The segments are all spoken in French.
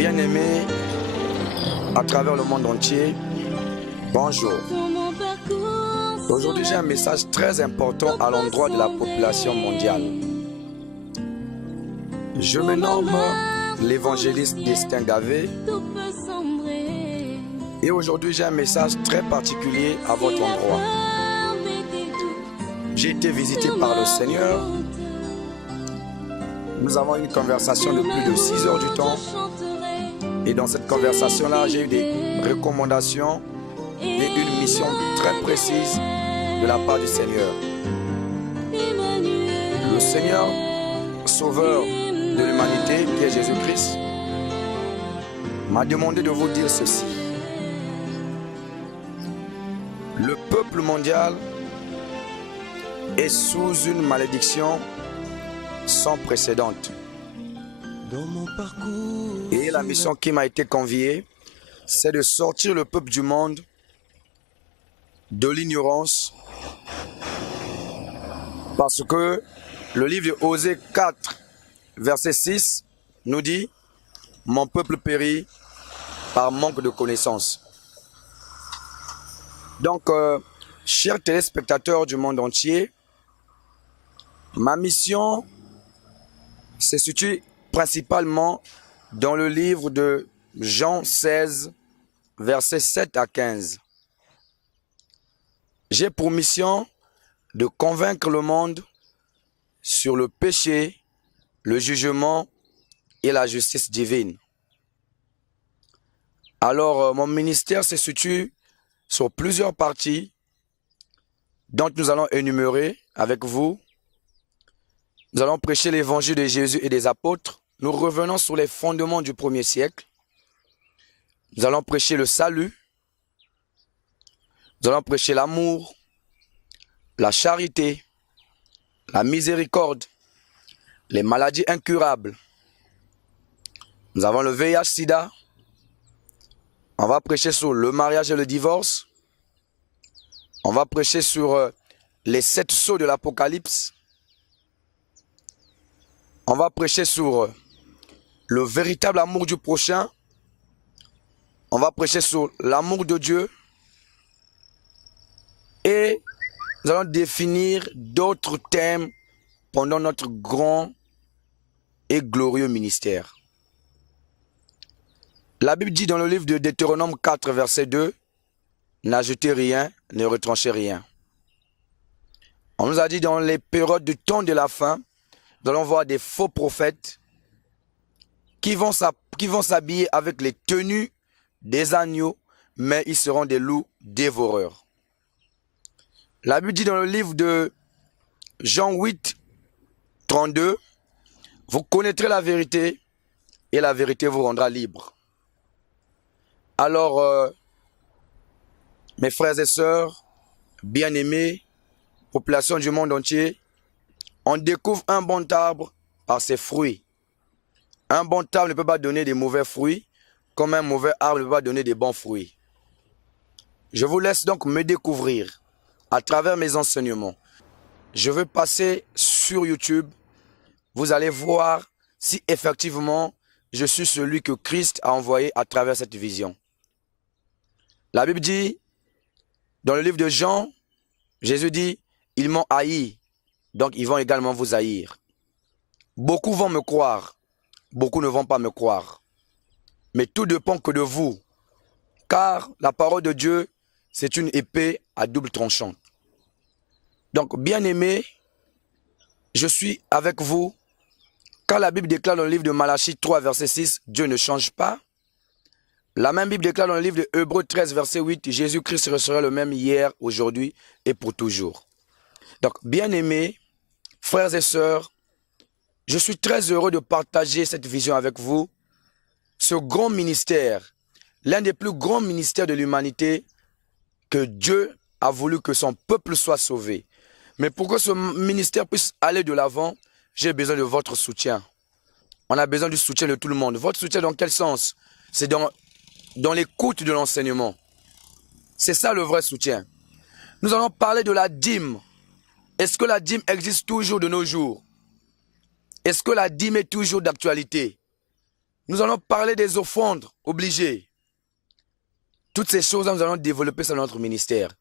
Bien-aimés à travers le monde entier, bonjour. Aujourd'hui, j'ai un message très important à l'endroit de la population mondiale. Je me nomme l'évangéliste Destin Gavé et aujourd'hui, j'ai un message très particulier à votre endroit. J'ai été visité par le Seigneur. Nous avons eu une conversation de plus de 6 heures du temps. Et dans cette conversation-là, j'ai eu des recommandations et une mission très précise de la part du Seigneur. Le Seigneur, Sauveur de l'humanité, qui est Jésus-Christ, m'a demandé de vous dire ceci. Le peuple mondial est sous une malédiction sans précédent. Et la mission qui m'a été confiée, c'est de sortir le peuple du monde de l'ignorance. Parce que le livre de Osée 4, verset 6, nous dit « Mon peuple périt par manque de connaissance ». Donc, chers téléspectateurs du monde entier, ma mission se situe principalement dans le livre de Jean 16, versets 7 à 15. J'ai pour mission de convaincre le monde sur le péché, le jugement et la justice divine. Alors, mon ministère se situe sur plusieurs parties dont nous allons énumérer avec vous. Nous allons prêcher l'évangile de Jésus et des apôtres. Nous revenons sur les fondements du 1er siècle. Nous allons prêcher le salut. Nous allons prêcher l'amour, la charité, la miséricorde, les maladies incurables. Nous avons le VIH-Sida. On va prêcher sur le mariage et le divorce. On va prêcher sur les 7 sceaux de l'Apocalypse. On va prêcher sur le véritable amour du prochain. On va prêcher sur l'amour de Dieu. Et nous allons définir d'autres thèmes pendant notre grand et glorieux ministère. La Bible dit dans le livre de Deutéronome 4, verset 2, « N'ajoutez rien, ne retranchez rien ». On nous a dit dans les périodes du temps de la fin, nous allons voir des faux prophètes qui vont s'habiller avec les tenues des agneaux, mais ils seront des loups dévoreurs. La Bible dit dans le livre de Jean 8, 32, « Vous connaîtrez la vérité et la vérité vous rendra libre ». Alors, mes frères et sœurs, bien-aimés, population du monde entier, on découvre un bon arbre par ses fruits. Un bon arbre ne peut pas donner des mauvais fruits, comme un mauvais arbre ne peut pas donner des bons fruits. Je vous laisse donc me découvrir à travers mes enseignements. Je vais passer sur YouTube. Vous allez voir si effectivement je suis celui que Christ a envoyé à travers cette vision. La Bible dit, dans le livre de Jean, Jésus dit, « Ils m'ont haï, donc ils vont également vous haïr. Beaucoup vont me croire, beaucoup ne vont pas me croire. Mais tout dépend que de vous, car la parole de Dieu, c'est une épée à double tranchant. » Donc, bien-aimés, je suis avec vous. Quand la Bible déclare dans le livre de Malachie 3, verset 6, « Dieu ne change pas », la même Bible déclare dans le livre de Hébreux 13, verset 8, « Jésus-Christ sera le même hier, aujourd'hui et pour toujours. » Donc, bien-aimés, frères et sœurs, je suis très heureux de partager cette vision avec vous. Ce grand ministère, l'un des plus grands ministères de l'humanité, que Dieu a voulu que son peuple soit sauvé. Mais pour que ce ministère puisse aller de l'avant, j'ai besoin de votre soutien. On a besoin du soutien de tout le monde. Votre soutien dans quel sens? C'est dans l'écoute de l'enseignement. C'est ça le vrai soutien. Nous allons parler de la dîme. Est-ce que la dîme existe toujours de nos jours? Est-ce que la dîme est toujours d'actualité? Nous allons parler des offrandes obligées. Toutes ces choses, nous allons développer ça dans notre ministère.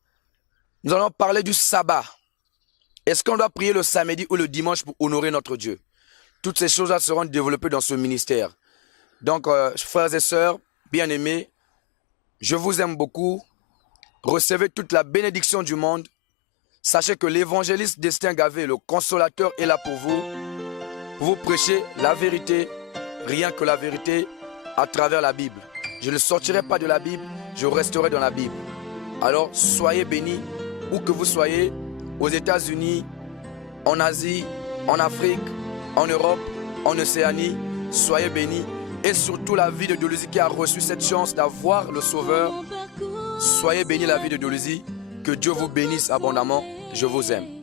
Nous allons parler du sabbat. Est-ce qu'on doit prier le samedi ou le dimanche pour honorer notre Dieu? Toutes ces choses-là seront développées dans ce ministère. Donc, frères et sœurs, bien-aimés, je vous aime beaucoup. Recevez toute la bénédiction du monde. Sachez que l'évangéliste Destin Gavé, le consolateur, est là pour vous. Vous prêchez la vérité, rien que la vérité, à travers la Bible. Je ne sortirai pas de la Bible, je resterai dans la Bible. Alors, soyez bénis, où que vous soyez, aux États-Unis, en Asie, en Afrique, en Europe, en Océanie, soyez bénis. Et surtout la vie de Doluzi qui a reçu cette chance d'avoir le Sauveur. Soyez bénis la vie de Doluzi. Que Dieu vous bénisse abondamment. Je vous aime.